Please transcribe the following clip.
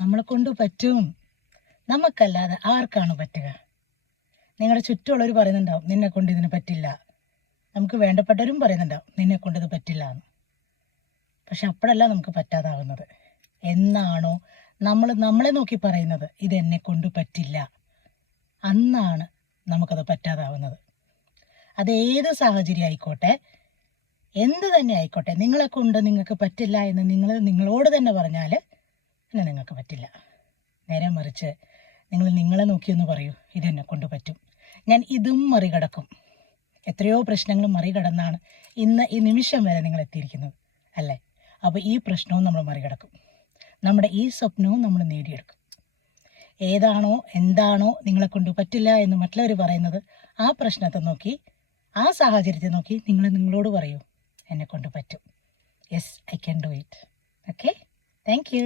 നമ്മളെ കൊണ്ട് പറ്റും. നമുക്കല്ലാതെ ആർക്കാണ് പറ്റുക? നിങ്ങളുടെ ചുറ്റുമുള്ളവർ പറയുന്നുണ്ടാവും നിന്നെ കൊണ്ട് ഇതിന് പറ്റില്ല. നമുക്ക് വേണ്ടപ്പെട്ടവരും പറയുന്നുണ്ടാവും നിന്നെ കൊണ്ട് ഇത് പറ്റില്ല എന്ന്. പക്ഷെ അപ്പോഴല്ല നമുക്ക് പറ്റാതാവുന്നത്. എന്നാണോ നമ്മളെ നോക്കി പറയുന്നത് ഇതെന്നെ കൊണ്ട് പറ്റില്ല, അന്നാണ് നമുക്കത് പറ്റാതാവുന്നത്. അതേത് സാഹചര്യം ആയിക്കോട്ടെ, എന്ത് തന്നെ ആയിക്കോട്ടെ, നിങ്ങളെ കൊണ്ട് നിങ്ങൾക്ക് പറ്റില്ല എന്ന് നിങ്ങളോട് തന്നെ പറഞ്ഞാൽ പിന്നെ നിങ്ങൾക്ക് പറ്റില്ല. നേരെ മറിച്ച് നിങ്ങളെ നോക്കിയൊന്ന് പറയൂ, ഇതെന്നെ കൊണ്ട് പറ്റും, ഞാൻ ഇതും മറികടക്കും. എത്രയോ പ്രശ്നങ്ങൾ മറികടന്നാണ് ഇന്ന് ഈ നിമിഷം വരെ നിങ്ങൾ എത്തിയിരിക്കുന്നത് അല്ലേ? അപ്പോൾ ഈ പ്രശ്നവും നമ്മൾ മറികടക്കും. നമ്മുടെ ഈ സ്വപ്നവും നമ്മൾ നേടിയെടുക്കും. ഏതാണോ എന്താണോ നിങ്ങളെ കൊണ്ട് പറ്റില്ല എന്ന് മറ്റുള്ളവർ പറയുന്നത്, ആ പ്രശ്നത്തെ നോക്കി, ആ സാഹചര്യത്തെ നോക്കി നിങ്ങളോട് പറയൂ, എന്നെ കൊണ്ട് പറ്റും. Yes, I can do it. Okay, thank you.